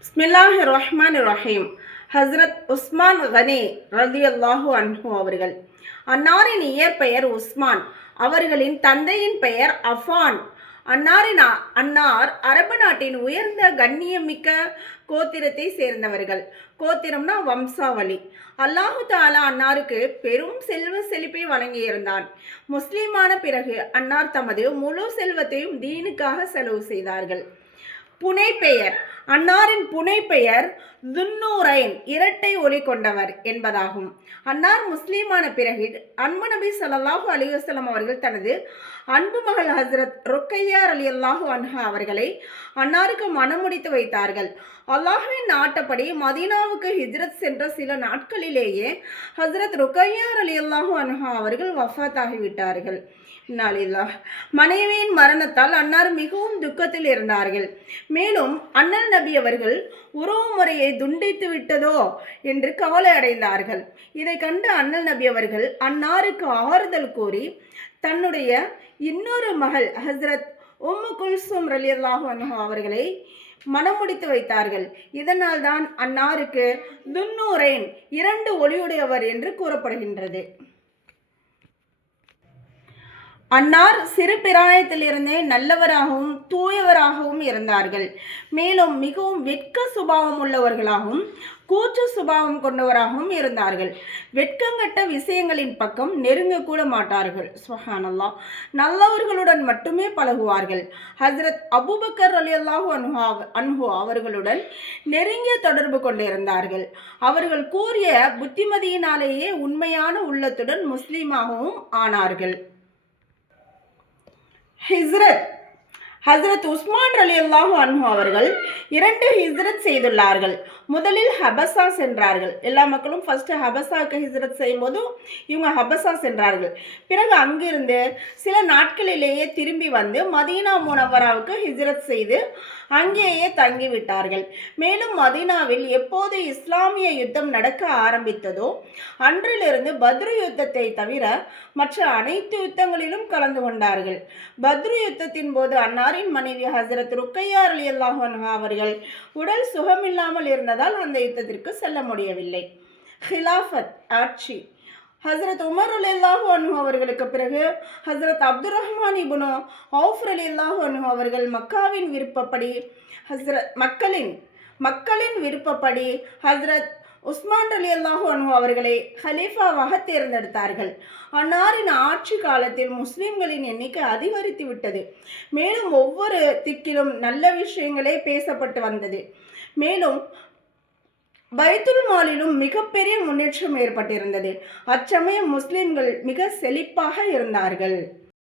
பிஸ்மில்லாஹிர் ரஹ்மானிர் ரஹீம். ஹஸ்ரத் உஸ்மான் கனி ரலியல்லாஹு அன்ஹு அவர்கள். அன்னாரின் இயற்பெயர் உஸ்மான். அவர்களின் தந்தையின் பெயர் அஃபான். அன்னார் அரபு நாட்டின் உயர்ந்த கண்ணியமிக்க கோத்திரத்தை சேர்ந்தவர்கள். கோத்திரம்னா வம்சாவளி. அல்லாஹு தாலா அன்னாருக்கு பெரும் செல்வ செழிப்பை வழங்கியிருந்தான். முஸ்லிமான பிறகு அன்னார் தமது முழு செல்வத்தையும் தீனுக்காக செலவு செய்தார்கள். புனைப்பெயர். அன்னாரின் புனைப்பெயர் துன்னூரைன், இரட்டை ஒளி கொண்டவர் என்பதாகும். அன்னார் முஸ்லீமான பிறகு அன்பு நபி ஸல்லல்லாஹு அலைஹி வஸல்லம் அவர்கள் தனது அன்பு மகள் ஹஸ்ரத் ருக்கையா ரலியல்லாஹு அன்ஹா அவர்களை அன்னாருக்கு மணமுடித்து வைத்தார்கள். அல்லாஹ்வின் நாட்டப்படி மதீனாவுக்கு ஹிஜ்ரத் சென்ற சில நாட்களிலேயே ஹஸ்ரத் ருக்கையா ரலியல்லாஹு அன்ஹா அவர்கள் வஃபாத்தாகிவிட்டார்கள். மனைவியின் மரணத்தால் அன்னார் மிகவும் துக்கத்தில் இருந்தார்கள். மேலும் அண்ணல் நபி அவர்கள் உறவு முறையை துண்டித்து விட்டதோ என்று கவலை அடைந்தார்கள். இதை கண்டு அண்ணல் நபி அவர்கள் அன்னாருக்கு ஆறுதல் கூறி தன்னுடைய இன்னொரு மகள் ஹஸ்ரத் உம்மு குல்சும் ரலியல்லாஹு அன்ஹா அவர்களை மணமுடித்து வைத்தார்கள். இதனால் தான் அன்னாருக்கு துன்னூரைன், இரண்டு ஒளியுடையவர் என்று கூறப்படுகின்றது. அன்னார் சிறு பிராயத்திலிருந்தே நல்லவராகவும் தூயவராகவும் இருந்தார்கள். மேலும் மிகவும் வெட்க சுபாவம் உள்ளவர்களாகவும் கூச்ச சுபாவம் கொண்டவராகவும் இருந்தார்கள். வெட்கங்கட்ட விஷயங்களின் பக்கம் நெருங்க கூட மாட்டார்கள். சுப்ஹானல்லாஹ். நல்லவர்களுடன் மட்டுமே பழகுவார்கள். ஹஸ்ரத் அபூபக்கர் ரலியல்லாஹு அன்ஹு அவர்களுடன் நெருங்கிய தொடர்பு கொண்டிருந்தார்கள். அவர்கள் கூறிய புத்திமதியினாலேயே உண்மையான உள்ளத்துடன் முஸ்லீமாகவும் ஆனார்கள். ஹிஜ்ரத். ஹஸ்ரத் உஸ்மான் ரலியல்லாஹு அன்ஹு அவர்கள் 2 ஹிஜ்ரத் செய்துள்ளார்கள். முதலில் ஹபசா சென்றார்கள். எல்லா மக்களும் ஃபர்ஸ்ட் ஹபசாவுக்கு ஹிஜ்ரத் செய்யும்போது இவங்க ஹபசா சென்றார்கள். பிறகு அங்கிருந்து சில நாட்களிலேயே திரும்பி வந்து மதீனா முனவராவுக்கு ஹிஜ்ரத் செய்து அங்கேயே தங்கிவிட்டார்கள். மேலும் மதீனாவில் எப்போது இஸ்லாமிய யுத்தம் நடக்க ஆரம்பித்ததோ அன்றிலிருந்து பத்ரு யுத்தத்தை தவிர மற்ற அனைத்து யுத்தங்களிலும் கலந்து கொண்டார்கள். பத்ரு யுத்தத்தின் போது அன்னாரின் மனைவி ஹஸ்ரத் ருக்கையா ரலியல்லாஹு அன்ஹா அவர்கள் உடல் சுகமில்லாமல் இருந்ததால் அந்த யுத்தத்திற்கு செல்ல முடியவில்லை. ஹிலாஃபத், ஆட்சி. ஹஸ்ரத் உமர் ரலியல்லாஹு அன்ஹு அவர்களுக்கு பிறகு ஹஸ்ரத் அப்துர் ரஹ்மான் இப்னு அவுஃப் ரலியல்லாஹு அன்ஹு அவர்கள் மக்காவின் விருப்பப்படி மக்களின் விருப்பப்படி ஹஸ்ரத் உஸ்மான் ரலியல்லாஹு அன்ஹு அவர்களை ஹலீஃபாவாக தேர்ந்தெடுத்தார்கள். அன்னாரின் ஆட்சி காலத்தில் முஸ்லிம்களின் எண்ணிக்கை அதிகரித்து விட்டது. மேலும் ஒவ்வொரு திக்கிலும் நல்ல விஷயங்களே பேசப்பட்டு வந்தது. மேலும் பைத்துல் மாலிலும் மிகப்பெரிய முன்னேற்றம் ஏற்பட்டிருந்தது. அச்சமயம் முஸ்லிம்கள் மிக செழிப்பாக இருந்தார்கள்.